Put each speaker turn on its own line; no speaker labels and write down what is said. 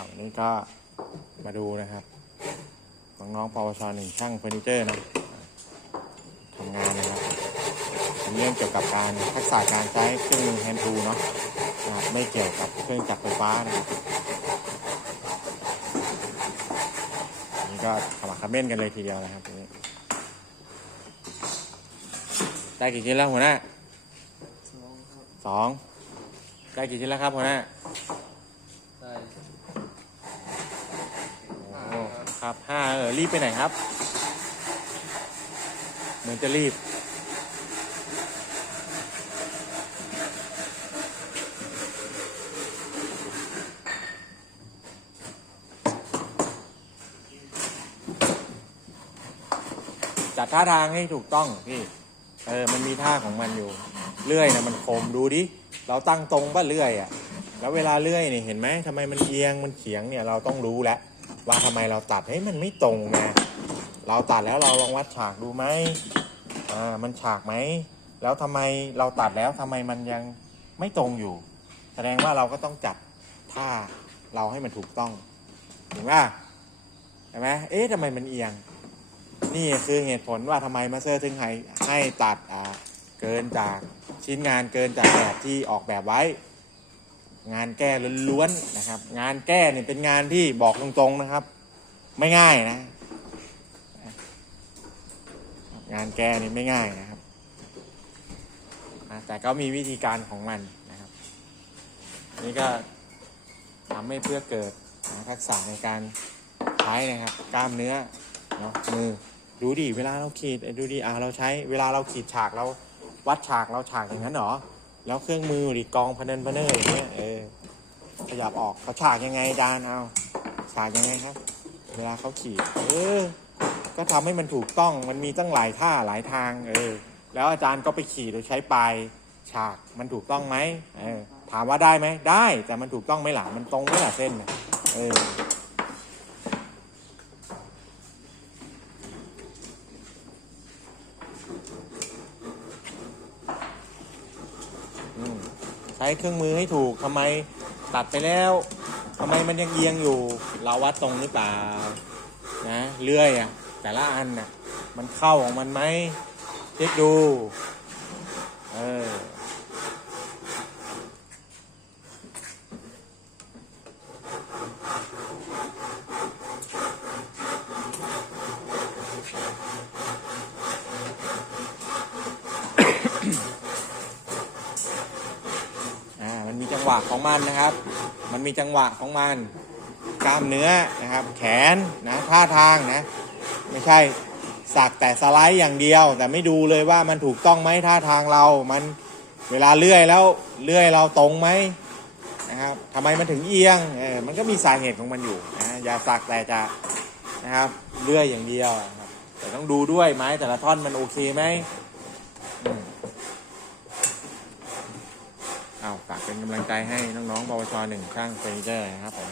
ครับวันนี้ก็มาดูนะครับน้องๆปวชหนึ่งช่างเฟอร์นิเจอร์นะทำงานนะครับเป็นเรื่องเกี่ยวกับการทักษะการใช้เครื่องมือแฮนด์ทูลเนาะนะครับไม่เกี่ยวกับเครื่องจักรไฟฟ้านะครับอันนี่ก็ขมักเขม้นกันเลยทีเดียวนะครับทีนี้ได้กี่ชิ้นแล้วหัวหน้า
สองครับ
สองได้กี่ชิ้นแล้วครับหัวหน้า
ได้
โอ้ ครับห้าเออรีบไปไหนครับ เหมือนจะรีบ จัดท่าทางให้ถูกต้องพี่ เออ มันมีท่าของมันอยู่ เลื่อยนะมันคมดูดิ เราตั้งตรงป่ะเลื่อยอะ่ะ แล้วเวลาเลื่อยเนี่ยเห็นไหมทำไมมันเอียงมันเฉียงเนี่ยเราต้องรู้แล้ว ว่าทำไมเราตัดให้ยมันไม่ตรงไงเราตัดแล้วเราลองวัดฉากดูไหมอ่ามันฉากไหมแล้วทำไมเราตัดแล้วทำไมมันยังไม่ตรงอยู่ แสดงว่าเราก็ต้องจัดท่าเราให้มันถูกต้องถูกป่ะเห็นไหมเอ๊ะทำไมมันเอียง นี่คือเหตุผลว่าทำไมมาเตอร์ถึงให้ให้ตัดอ่าเกินจากชิ้นงานเกินจากแบบที่ออกแบบไว้ งานแก้ล้วนๆนะครับ งานแก้เนี่ยเป็นงานที่บอกตรงๆนะครับ ไม่ง่ายนะ งานแก้นี่ไม่ง่ายนะครับแต่ก็มีวิธีการของมันนะครับ นี่ก็ทำให้เพื่อเกิดทักษะในการใช้นะครับ กล้ามเนื้อเนาะมือดูดิเวลาเราขีดเอ้ดูดิอ่าเราใช้เวลาเราขีดฉากเราวัดฉากเราฉากอย่างนั้นเหรอ แล้วเครื่องมือดิกองพเนนพเนออย่างเงี้ยเออขยับออกเขาฉากยังไงจานเอาฉากยังไงครับ เวลาเขาขีดเออ ก็ทำให้มันถูกต้องมันมีตั้งหลายท่าหลายทาง เออ แล้วอาจารย์ก็ไปขีดโดยใช้ปลายฉากมันถูกต้องไหมเออ ถามว่าได้ไหมได้ แต่มันถูกต้องไหมหล่ะมันตรงไหมล่ะเส้นเออ ช้เครื่องมือให้ถูกทำไมตัดไปแล้วทำไมมันยังเอียงอยู่ เราวัดตรงหรือเปล่านะเลื่อยอะแต่ละอันน่ะมันเข้าของมันไหมเช็คดู เอออ่ามันมีจังห วะของมันนะครับ มันมีจังหวะของมัน กล้ามเนื้อนะครับ แขนนะท่าทางนะไม่ใช่สักแต่สไลด์อย่างเดียว แต่ไม่ดูเลยว่ามันถูกต้องไหมท่าทางเรามันเวลาเลื่อยแล้วเลื่อยเราตรงไหมนะครับทำไมมันถึงเอียงเออมันก็มีสาเหตุของมันอยู่นะอย่าสักแต่จะนะครับเลื่อยอย่างเดียวนะครับแต่ต้องดูด้วยไม้แต่ละท่อนมันโอเคไหมอืม เป็นกำลังใจให้น้องๆปวชหนึ่งช่างเฟอร์นิเจอร์นะครับผม